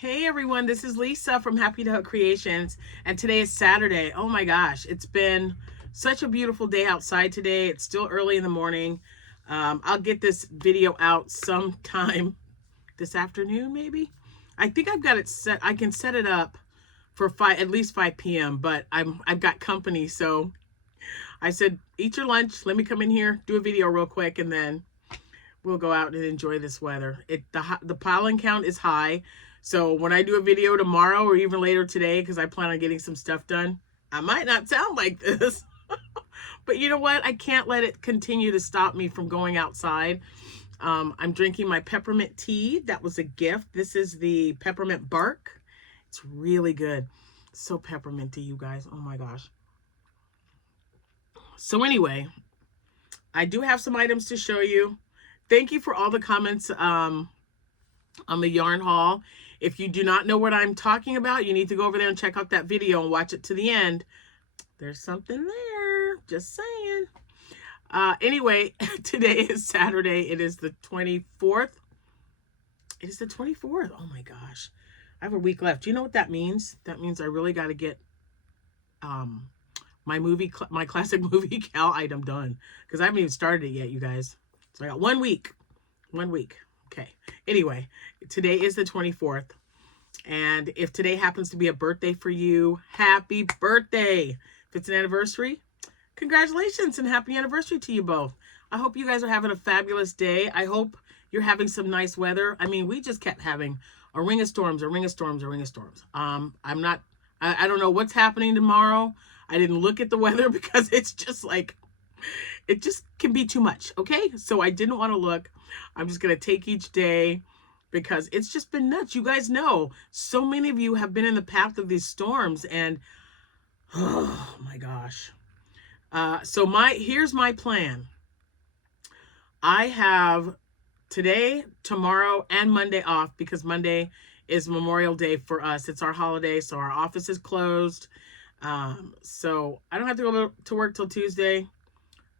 Hey everyone, this is Lisa from Happytohook Creations, and today is Saturday. Oh my gosh, it's been such a beautiful day outside today. It's still early in the morning. I'll get this video out sometime this afternoon, maybe. I think I've got it set. I can set it up for at least 5 p.m., but I've got company, so I said, eat your lunch. Let me come in here, do a video real quick, and then we'll go out and enjoy this weather. The pollen count is high. So when I do a video tomorrow or even later today, because I plan on getting some stuff done, I might not sound like this. But you know what? I can't let it continue to stop me from going outside. I'm drinking my peppermint tea. That was a gift. This is the peppermint bark. It's really good. So pepperminty, you guys. Oh my gosh. So anyway, I do have some items to show you. Thank you for all the comments on the yarn haul. If you do not know what I'm talking about, you need to go over there and check out that video and watch it to the end. There's something there, just saying. Anyway, today is Saturday. It is the 24th. It is the 24th. Oh my gosh. I have a week left. Do you know what that means? That means I really got to get my classic movie cal item done, because I haven't even started it yet, you guys. So I got 1 week. 1 week. Okay. Anyway, today is the 24th. And if today happens to be a birthday for you, happy birthday. If it's an anniversary, congratulations and happy anniversary to you both. I hope you guys are having a fabulous day. I hope you're having some nice weather. I mean, we just kept having a ring of storms, a ring of storms, a ring of storms. I don't know what's happening tomorrow. I didn't look at the weather because it's just like, it just can be too much, okay? So I didn't want to look. I'm just going to take each day because it's just been nuts. You guys know, so many of you have been in the path of these storms, and oh my gosh. So here's my plan. I have today, tomorrow, and Monday off because Monday is Memorial Day for us. It's our holiday, so our office is closed. So I don't have to go to work till Tuesday.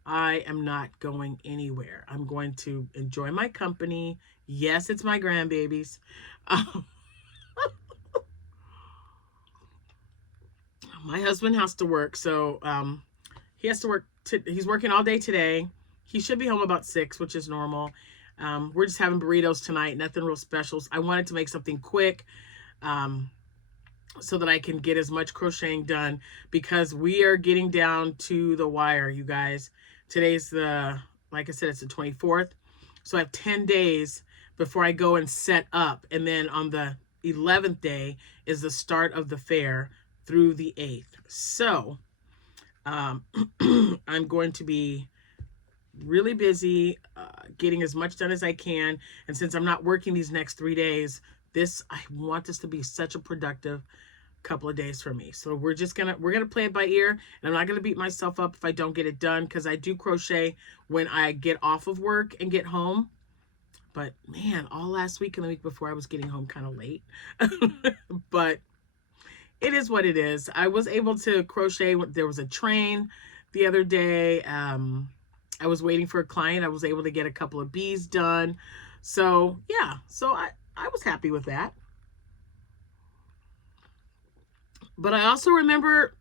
I am not going anywhere. I'm going to enjoy my company. Yes, it's my grandbabies. My husband has to work, so he has to work. He's working all day today. He should be home about 6, which is normal. We're just having burritos tonight, nothing real special. I wanted to make something quick so that I can get as much crocheting done, because we are getting down to the wire, you guys. Today's like I said, it's the 24th. So I have 10 days before I go and set up. And then on the 11th day is the start of the fair through the 8th. So I'm going to be really busy getting as much done as I can. And since I'm not working these next 3 days, I want this to be such a productive couple of days for me. So we're gonna play it by ear, and I'm not gonna beat myself up if I don't get it done, because I do crochet when I get off of work and get home. But man, all last week and the week before, I was getting home kind of late. But it is what it is. I was able to crochet. There was a train the other day. I was waiting for a client. I was able to get a couple of bees done. So yeah, so I was happy with that. But I also remember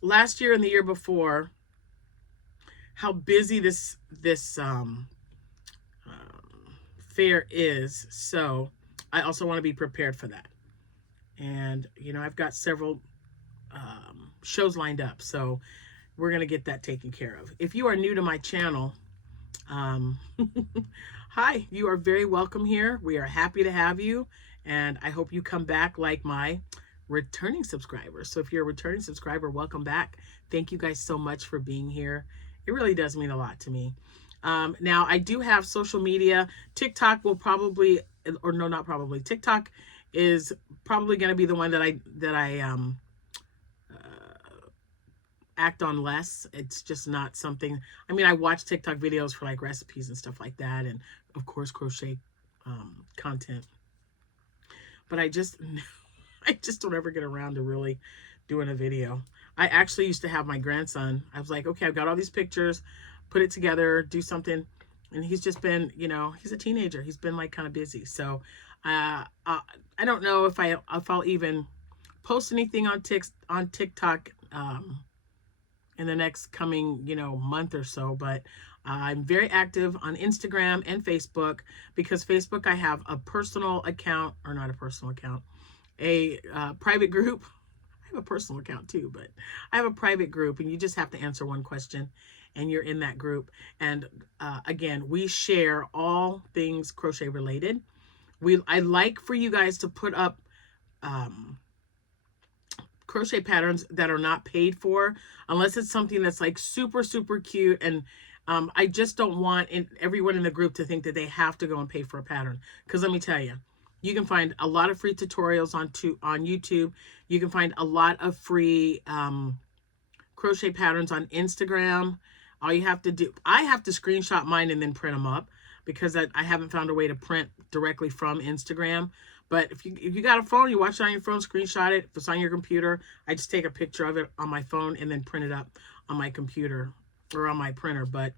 last year and the year before how busy this fair is. So I also want to be prepared for that. And, you know, I've got several shows lined up. So we're going to get that taken care of. If you are new to my channel, hi, you are very welcome here. We are happy to have you. And I hope you come back like my returning subscribers. So if you're a returning subscriber, welcome back. Thank you guys so much for being here. It really does mean a lot to me. Now I do have social media. TikTok will probably, or no, not probably. TikTok is probably going to be the one that I act on less. It's just not something. I mean, I watch TikTok videos for like recipes and stuff like that, and of course crochet content. But I just don't ever get around to really doing a video. I actually used to have my grandson. I was like, okay, I've got all these pictures, put it together, do something. And he's just been, you know, he's a teenager. He's been like kind of busy. So I I don't know if I'll even post anything on TikTok in the next coming, month or so, but I'm very active on Instagram and Facebook, because Facebook, I have a personal account, or not a personal account, a private group. I have a personal account too, but I have a private group, and you just have to answer one question and you're in that group. And again, we share all things crochet related. I like for you guys to put up crochet patterns that are not paid for, unless it's something that's like super, super cute. And I just don't want everyone in the group to think that they have to go and pay for a pattern. Because let me tell you, you can find a lot of free tutorials on YouTube. You can find a lot of free crochet patterns on Instagram. All you have to do, I have to screenshot mine and then print them up, because I haven't found a way to print directly from Instagram. But if you got a phone, you watch it on your phone, screenshot it. If it's on your computer, I just take a picture of it on my phone and then print it up on my computer or on my printer. But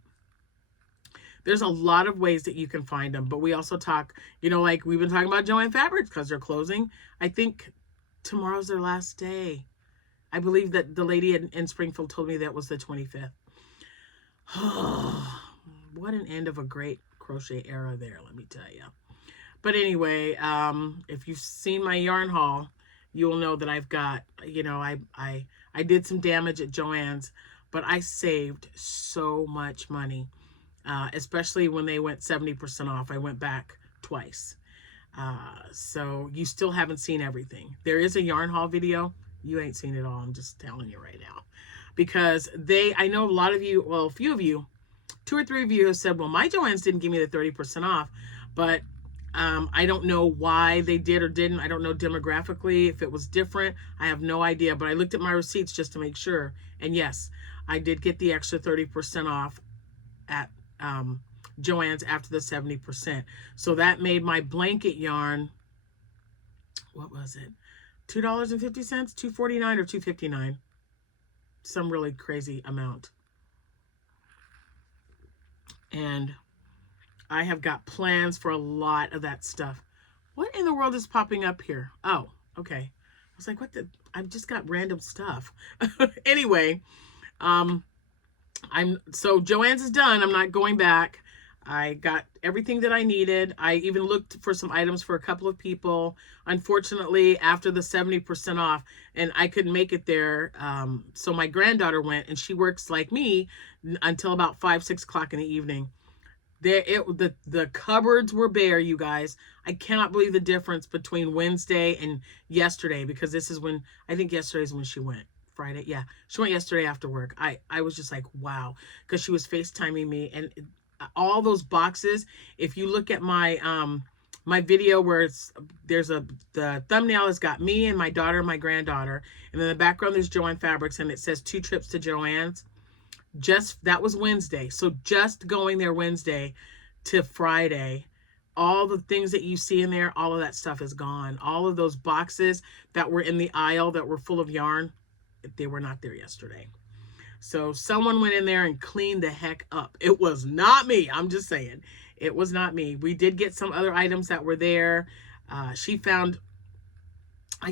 there's a lot of ways that you can find them. But we also talk, like we've been talking about Joann Fabrics, because they're closing. I think tomorrow's their last day. I believe that the lady in Springfield told me that was the 25th. What an end of a great crochet era there, let me tell you. But anyway, if you've seen my yarn haul, you'll know that I've got, I did some damage at Joann's, but I saved so much money, especially when they went 70% off. I went back twice. So you still haven't seen everything. There is a yarn haul video. You ain't seen it all. I'm just telling you right now. Because I know a lot of you, well, a few of you, 2 or 3 of you have said, well, my Joann's didn't give me the 30% off, but I don't know why they did or didn't. I don't know demographically if it was different. I have no idea, but I looked at my receipts just to make sure. And yes, I did get the extra 30% off at Joann's after the 70%. So that made my blanket yarn, what was it? $2.50, $2.49 or $2.59. Some really crazy amount. And I have got plans for a lot of that stuff. What in the world is popping up here? Oh, okay. I was like, what the? I've just got random stuff. Anyway, so Joann's is done. I'm not going back. I got everything that I needed. I even looked for some items for a couple of people. Unfortunately, after the 70% off, and I couldn't make it there. So my granddaughter went, and she works like me until about 5, 6 o'clock in the evening. The cupboards were bare, you guys. I cannot believe the difference between Wednesday and yesterday, because this is when, I think yesterday's when she went. Friday, yeah. She went yesterday after work. I was just like, wow, because she was FaceTiming me, and all those boxes, if you look at my my video where the thumbnail has got me and my daughter and my granddaughter, and in the background there's Joann Fabrics, and it says 2 trips to Joann's. That was Wednesday. So just going there Wednesday to Friday, all the things that you see in there, all of that stuff is gone. All of those boxes that were in the aisle that were full of yarn, they were not there yesterday. So someone went in there and cleaned the heck up. It was not me. I'm just saying. It was not me. We did get some other items that were there. I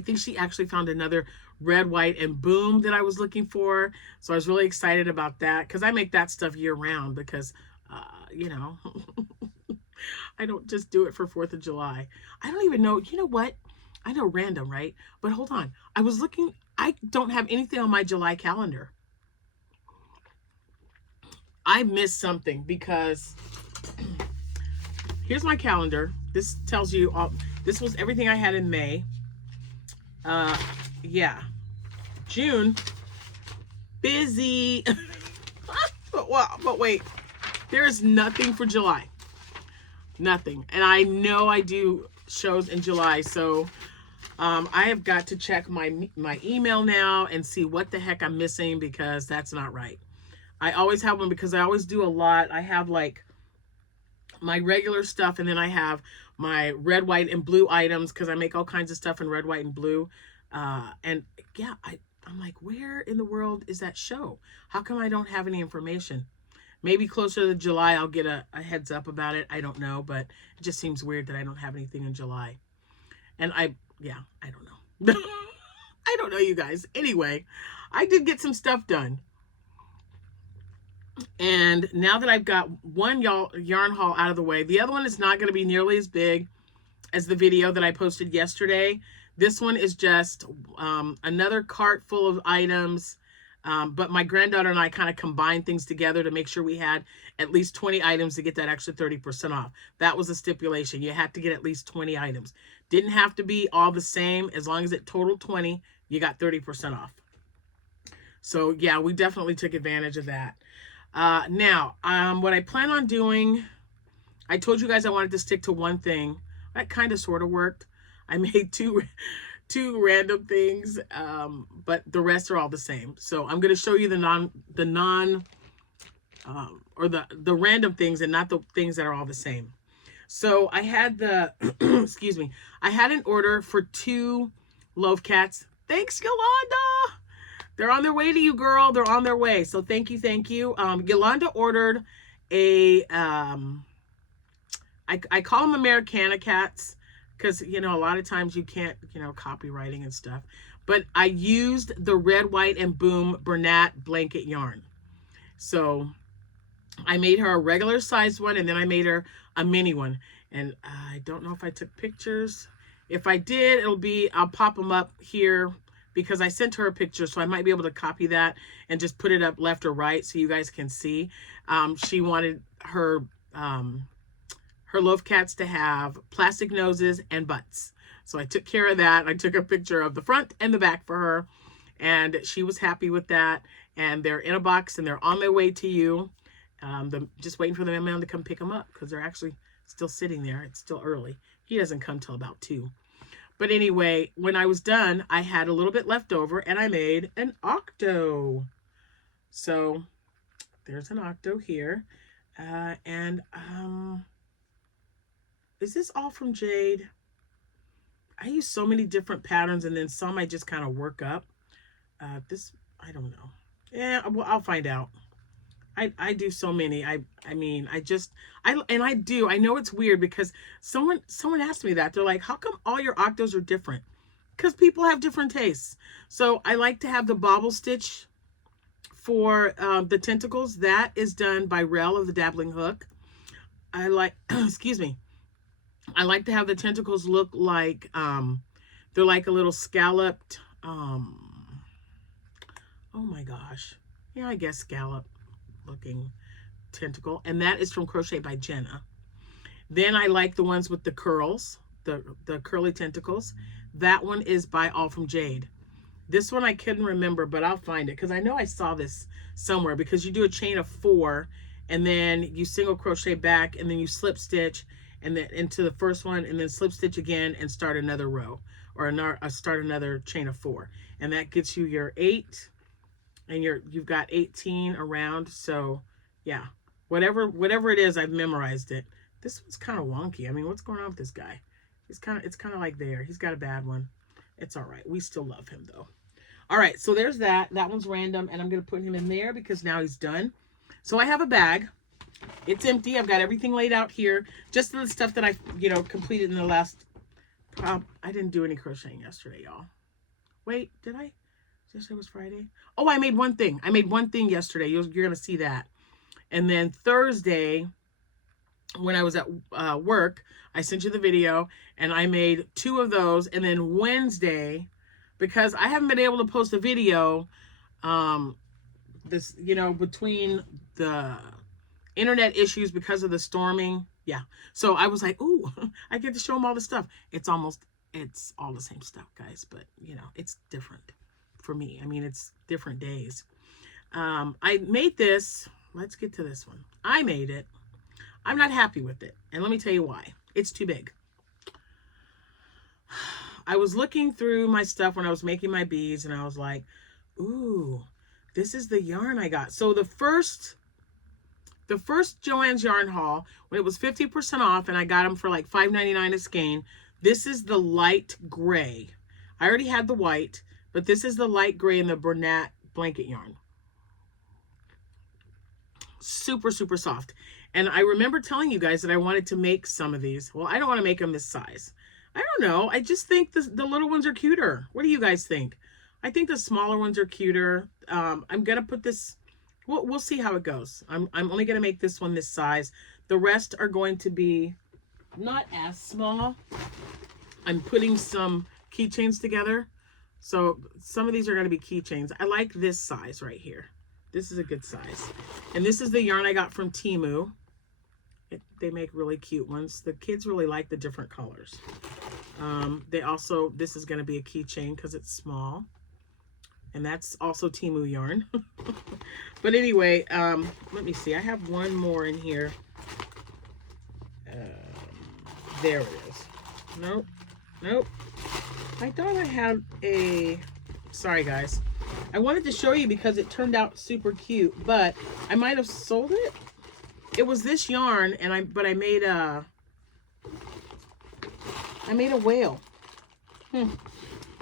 think she actually found another red, white, and boom that I was looking for. So I was really excited about that, because I make that stuff year round, because, I don't just do it for 4th of July. I don't even know. You know what? I know random, right? But hold on. I was looking. I don't have anything on my July calendar. I missed something, because here's my calendar. This tells you all. This was everything I had in May. Yeah. June, busy. But wait, there is nothing for July. Nothing. And I know I do shows in July, so I have got to check my email now and see what the heck I'm missing, because that's not right. I always have one, because I always do a lot. I have like my regular stuff, and then I have my red, white, and blue items, because I make all kinds of stuff in red, white, and blue. And yeah, I'm like, where in the world is that show? How come I don't have any information? Maybe closer to July, I'll get a heads up about it. I don't know, but it just seems weird that I don't have anything in July. And yeah, I don't know. I don't know, you guys. Anyway, I did get some stuff done. And now that I've got one yarn haul out of the way, the other one is not going to be nearly as big as the video that I posted yesterday. This one is just another cart full of items. But my granddaughter and I kind of combined things together to make sure we had at least 20 items to get that extra 30% off. That was a stipulation. You had to get at least 20 items. Didn't have to be all the same. As long as it totaled 20, you got 30% off. So yeah, we definitely took advantage of that. Now, what I plan on doing, I told you guys I wanted to stick to one thing. That kind of sort of worked. I made two random things, but the rest are all the same. So I'm going to show you the random things and not the things that are all the same. So I had the, excuse me, I had an order for 2 loaf cats. Thanks, Yolanda. They're on their way to you, girl. They're on their way. So thank you, thank you. Yolanda ordered a, I call them Americana cats because, you know, a lot of times you can't, you know, copywriting and stuff. But I used the Red, White, and Boom Bernat blanket yarn. So I made her a regular sized one, and then I made her a mini one. And I don't know if I took pictures. If I did, I'll pop them up here because I sent her a picture, so I might be able to copy that and just put it up left or right so you guys can see. She wanted her loaf cats to have plastic noses and butts. So I took care of that. I took a picture of the front and the back for her, and she was happy with that. And they're in a box, and they're on their way to you. Just waiting for the mailman to come pick them up because they're actually still sitting there. It's still early. He doesn't come till about 2. But anyway, when I was done, I had a little bit left over, and I made an octo. So there's an octo here. Is this all from Jade? I use so many different patterns, and then some I just kind of work up. This, I don't know. Yeah, well, I'll find out. I do so many. I know it's weird because someone asked me that. They're like, how come all your octos are different? Because people have different tastes. So I like to have the bobble stitch for the tentacles. That is done by Rel of the Dabbling Hook. I like, excuse me. I like to have the tentacles look like, they're like a little scalloped, oh my gosh. Yeah, I guess scallop looking tentacle. And that is from Crochet by Jenna. Then I like the ones with the curls, the curly tentacles. That one is by All From Jade. This one I couldn't remember, but I'll find it because I know I saw this somewhere, because you do a chain of 4 and then you single crochet back and then you slip stitch and then into the first one and then slip stitch again and start another row, or start another chain of 4. And that gets you your 8, and you've got 18 around. So yeah, whatever it is, I've memorized it. This one's kind of wonky. I mean, what's going on with this guy? It's kind of like there. He's got a bad one. It's all right. We still love him though. All right, so there's that. That one's random, and I'm going to put him in there because now he's done. So I have a bag. It's empty. I've got everything laid out here. Just the stuff that I, completed in the last, I didn't do any crocheting yesterday, y'all. Wait, did I? Yesterday was Friday. Oh, I made one thing. I made one thing yesterday. You're going to see that. And then Thursday, when I was at work, I sent you the video, and I made 2 of those. And then Wednesday, because I haven't been able to post a video, between the internet issues because of the storming. Yeah. So I was like, ooh, I get to show them all the stuff. It's all the same stuff, guys, but it's different for me. I mean, it's different days. I made this. Let's get to this one. I made it. I'm not happy with it. And let me tell you why. It's too big. I was looking through my stuff when I was making my beads, and I was like, ooh, this is the yarn I got. So the first Joann's yarn haul, when it was 50% off, and I got them for like $5.99 a skein, this is the light gray. I already had the white, but this is the light gray in the Bernat blanket yarn. Super, super soft. And I remember telling you guys that I wanted to make some of these. Well, I don't want to make them this size. I don't know. I just think the little ones are cuter. What do you guys think? I think the smaller ones are cuter. I'm gonna put this. We'll see how it goes. I'm only gonna make this one this size. The rest are going to be not as small. I'm putting some keychains together. So some of these are going to be keychains. I like this size right here. This is a good size. And this is the yarn I got from Temu. They make really cute ones. The kids really like the different colors. This is going to be a keychain because it's small. And that's also Temu yarn. But anyway, let me see. I have one more in here. There it is. Nope. Nope. I thought I had a... Sorry, guys. I wanted to show you because it turned out super cute, but I might have sold it. It was this yarn, and I made a whale. All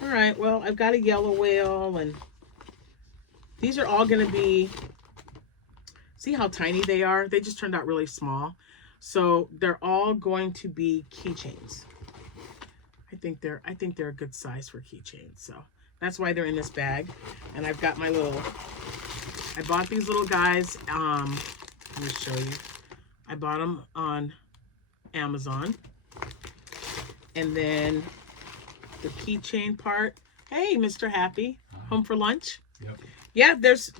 right, well, I've got a yellow whale, and these are all going to be... See how tiny they are? They just turned out really small. So they're all going to be keychains. I think they're a good size for keychains. So that's why they're in this bag. And I've got my little, I bought these little guys. Let me show you. I bought them on Amazon. And then the keychain part. Hey, Mr. Happy, home for lunch? Yep. Yeah, there's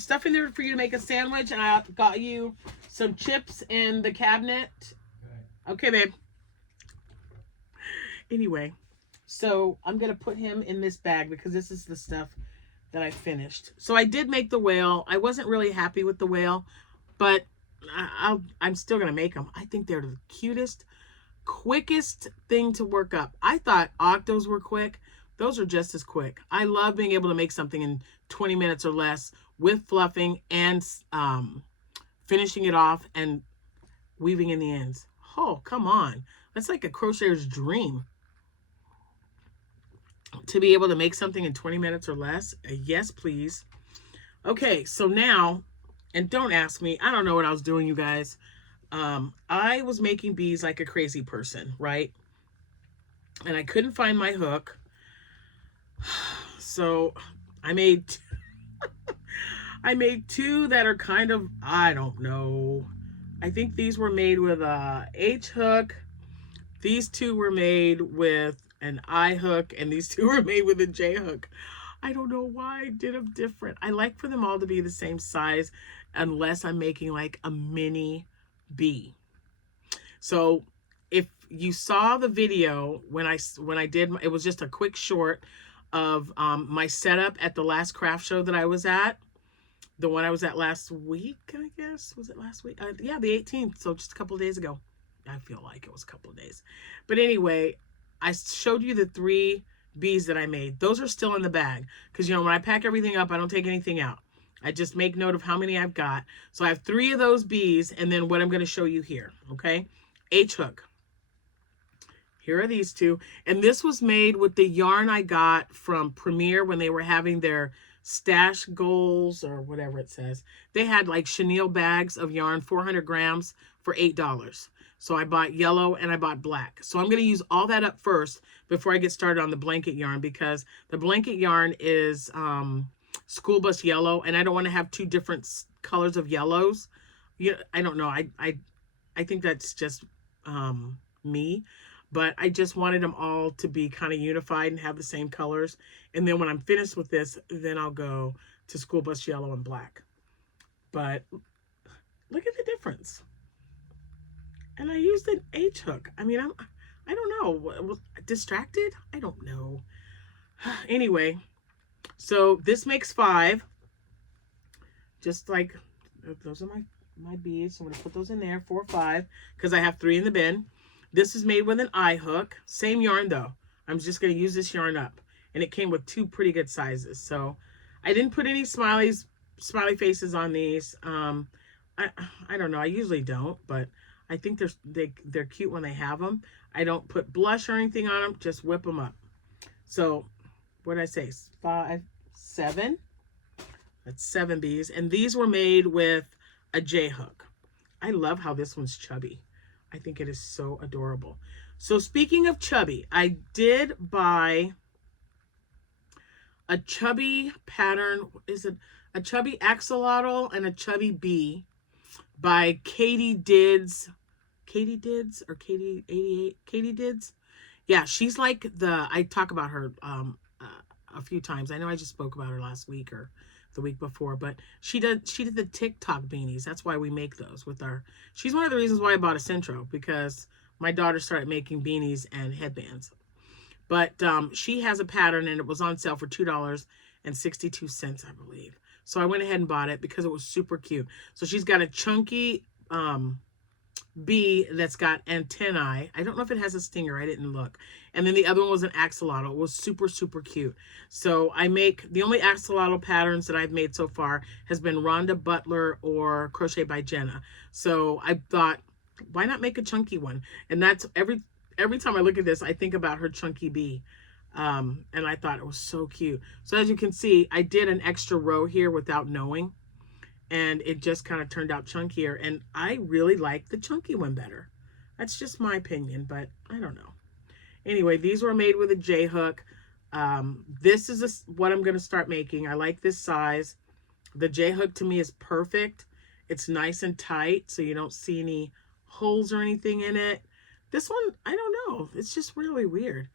stuff in there for you to make a sandwich. And I got you some chips in the cabinet. Okay, babe. Anyway, so I'm going to put him in this bag because this is the stuff that I finished. So I did make the whale. I wasn't really happy with the whale, but I'm still going to make them. I think they're the cutest, quickest thing to work up. I thought octos were quick. Those are just as quick. I love being able to make something in 20 minutes or less with fluffing and finishing it off and weaving in the ends. Oh, come on. That's like a crocheter's dream. To be able to make something in 20 minutes or less. Yes, please. Okay, so now, and don't ask me, I don't know what I was doing, you guys. I was making bees like a crazy person, right? And I couldn't find my hook. So I made two that are kind of, I don't know. I think these were made with a H hook. These two were made with an I hook, and these two were made with a J hook. I don't know why I did them different. I like for them all to be the same size unless I'm making like a mini bee. So if you saw the video when I did, it was just a quick short of my setup at the last craft show that I was at. The one I was at last week, I guess. Was it last week? Yeah, the 18th. So just a couple of days ago. I feel like it was a couple of days. But anyway, I showed you the 3 bees that I made. Those are still in the bag. Because, you know, when I pack everything up, I don't take anything out. I just make note of how many I've got. So I have 3 of those bees and then what I'm going to show you here. Okay? H hook. Here are these 2. And this was made with the yarn I got from Premier when they were having their stash goals or whatever it says. They had like chenille bags of yarn, 400 grams for $8. So I bought yellow and I bought black. So I'm going to use all that up first before I get started on the blanket yarn, because the blanket yarn is school bus yellow, and I don't want to have 2 different colors of yellows. Yeah, I don't know. I think that's just me, but I just wanted them all to be kind of unified and have the same colors. And then when I'm finished with this, then I'll go to school bus yellow and black. But look at the difference. And I used an H hook. I mean, I don't know. Distracted? I don't know. Anyway, so this makes 5. Just like, those are my beads. So I'm going to put those in there, 4 or 5, because I have 3 in the bin. This is made with an I hook. Same yarn, though. I'm just going to use this yarn up. And it came with 2 pretty good sizes. So I didn't put any smiley faces on these. I don't know. I usually don't, but I think they're cute when they have them. I don't put blush or anything on them. Just whip them up. So what did I say? 5, 7. That's 7 bees. And these were made with a J hook. I love how this one's chubby. I think it is so adorable. So speaking of chubby, I did buy a chubby pattern. Is it a chubby axolotl and a chubby bee by Katie Dids? Katie Dids or Katie 88? Katie Dids? Yeah, she's like I talk about her a few times. I know I just spoke about her last week or the week before, but she did the TikTok beanies. That's why we make those with our. She's one of the reasons why I bought a Centro, because my daughter started making beanies and headbands. But she has a pattern and it was on sale for $2.62, I believe. So I went ahead and bought it because it was super cute. So she's got a chunky bee that's got antennae. I don't know if it has a stinger. I didn't look. And then the other one was an axolotl. It was super, super cute. So I make, the only axolotl patterns that I've made so far has been Rhonda Butler or Crochet by Jenna. So I thought, why not make a chunky one? And that's every time I look at this, I think about her chunky bee. And I thought it was so cute. So as you can see, I did an extra row here without knowing. And it just kind of turned out chunkier. And I really like the chunky one better. That's just my opinion, but I don't know. Anyway, these were made with a J-hook. This is what I'm going to start making. I like this size. The J-hook to me is perfect. It's nice and tight, so you don't see any holes or anything in it. This one, I don't know. It's just really weird.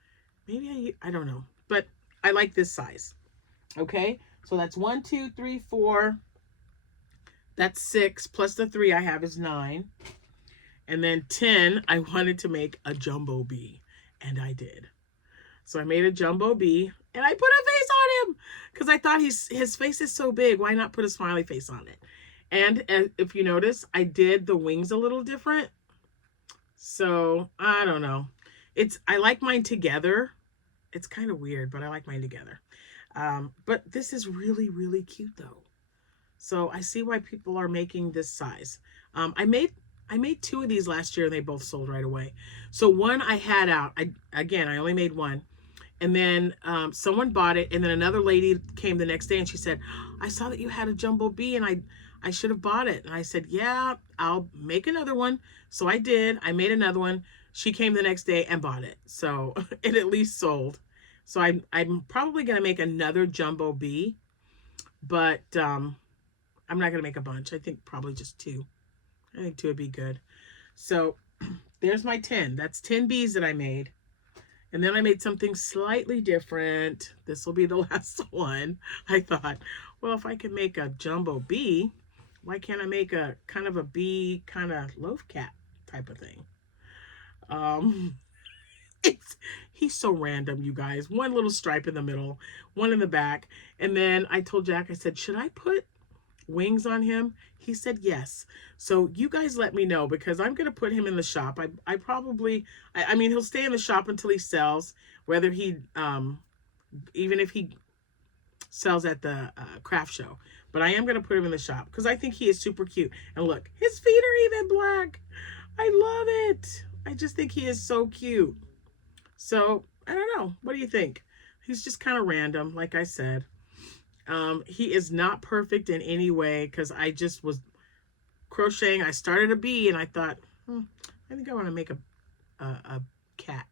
Maybe I don't know. But I like this size. Okay, so that's 1, 2, 3, 4. That's 6, plus the 3 I have is 9. And then 10, I wanted to make a jumbo bee. And I did. So I made a jumbo bee. And I put a face on him. Because I thought his face is so big. Why not put a smiley face on it? And if you notice, I did the wings a little different. So, I don't know. I like mine together. It's kind of weird, but I like mine together. But this is really, really cute, though. So I see why people are making this size. I made 2 of these last year and they both sold right away. So one I had out. I only made one. And then someone bought it, and then another lady came the next day and she said, I saw that you had a jumbo bee and I should have bought it. And I said, yeah, I'll make another one. So I did. I made another one. She came the next day and bought it. So it at least sold. So I'm probably going to make another jumbo bee, but I'm not going to make a bunch. I think probably just 2. I think 2 would be good. So there's my 10. That's 10 bees that I made. And then I made something slightly different. This will be the last one. I thought, well, if I could make a jumbo bee, why can't I make a kind of a bee kind of loaf cat type of thing? He's so random, you guys. One little stripe in the middle, one in the back. And then I told Jack, I said, should I put wings on him? He said yes. So you guys let me know, because I'm going to put him in the shop. I mean, he'll stay in the shop until he sells, whether he, even if he sells at the craft show. But I am going to put him in the shop because I think he is super cute. And look, his feet are even black. I love it. I just think he is so cute. So, I don't know. What do you think? He's just kind of random, like I said. He is not perfect in any way because I just was crocheting. I started a bee and I thought, I think I want to make a cat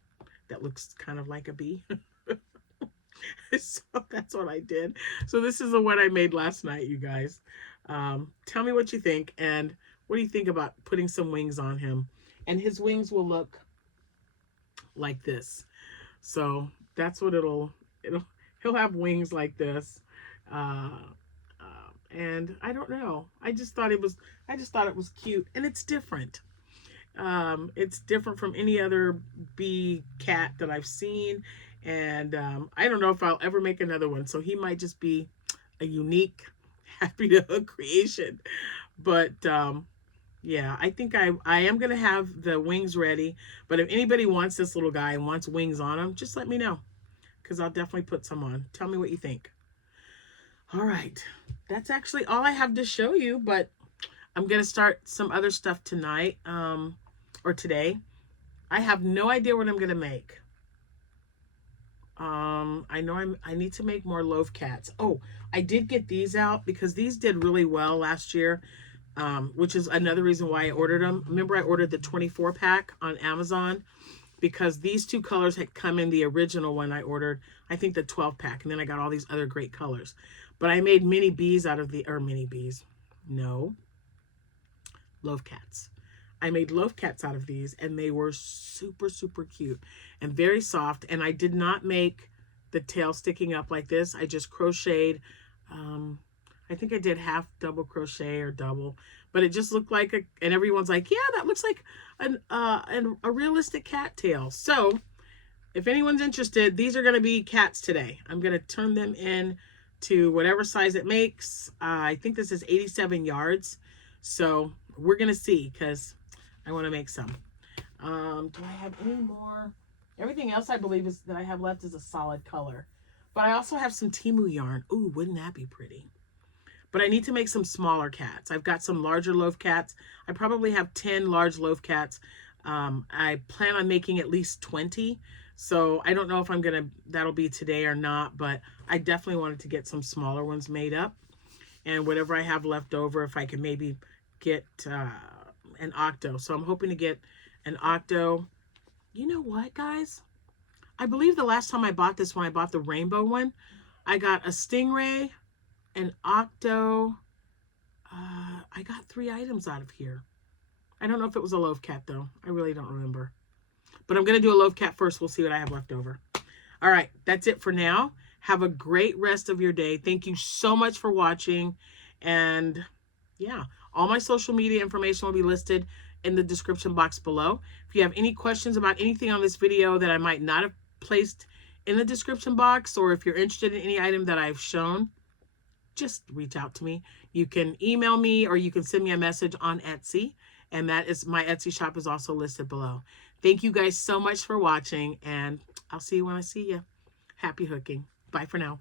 that looks kind of like a bee. So that's what I did. So this is the one I made last night, you guys. Tell me what you think, and what do you think about putting some wings on him? And his wings will look like this. So that's what he'll have wings like this. And I don't know. I just thought it was cute, and it's different. It's different from any other bee cat that I've seen. And I don't know if I'll ever make another one. So he might just be a unique Happytohook creation. But yeah, I think I am going to have the wings ready. But if anybody wants this little guy and wants wings on him, just let me know, because I'll definitely put some on. Tell me what you think. All right. That's actually all I have to show you. But I'm going to start some other stuff tonight or today. I have no idea what I'm going to make. I know I need to make more loaf cats. Oh, I did get these out because these did really well last year, which is another reason why I ordered them. Remember, I ordered the 24 pack on Amazon because these two colors had come in the original one I ordered, I think the 12 pack, and then I got all these other great colors. But I made mini bees out of the, or mini bees, no, love cats. I made love cats out of these, and they were super, super cute and very soft. And I did not make the tail sticking up like this. I just crocheted, I think I did half double crochet or double, but it just looked like and everyone's like, yeah, that looks like a realistic cat tail. So if anyone's interested, these are going to be cats today. I'm going to turn them in to whatever size it makes. I think this is 87 yards. So we're going to see, because I want to make some. Do I have any more? Everything else I believe is that I have left is a solid color. But I also have some Temu yarn. Ooh, wouldn't that be pretty? But I need to make some smaller cats. I've got some larger loaf cats. I probably have 10 large loaf cats. I plan on making at least 20. So I don't know if that'll be today or not, but I definitely wanted to get some smaller ones made up. And whatever I have left over, if I can maybe get an octo. So I'm hoping to get an octo. You know what, guys? I believe the last time I bought this one, I bought the rainbow one. I got a stingray, an octo. I got 3 items out of here. I don't know if it was a loaf cat, though. I really don't remember. But I'm going to do a loaf cat first. We'll see what I have left over. All right, that's it for now. Have a great rest of your day. Thank you so much for watching. And yeah, all my social media information will be listed in the description box below. If you have any questions about anything on this video that I might not have placed in the description box, or if you're interested in any item that I've shown, just reach out to me. You can email me, or you can send me a message on Etsy. And that is, my Etsy shop is also listed below. Thank you guys so much for watching, and I'll see you when I see you. Happy hooking. Bye for now.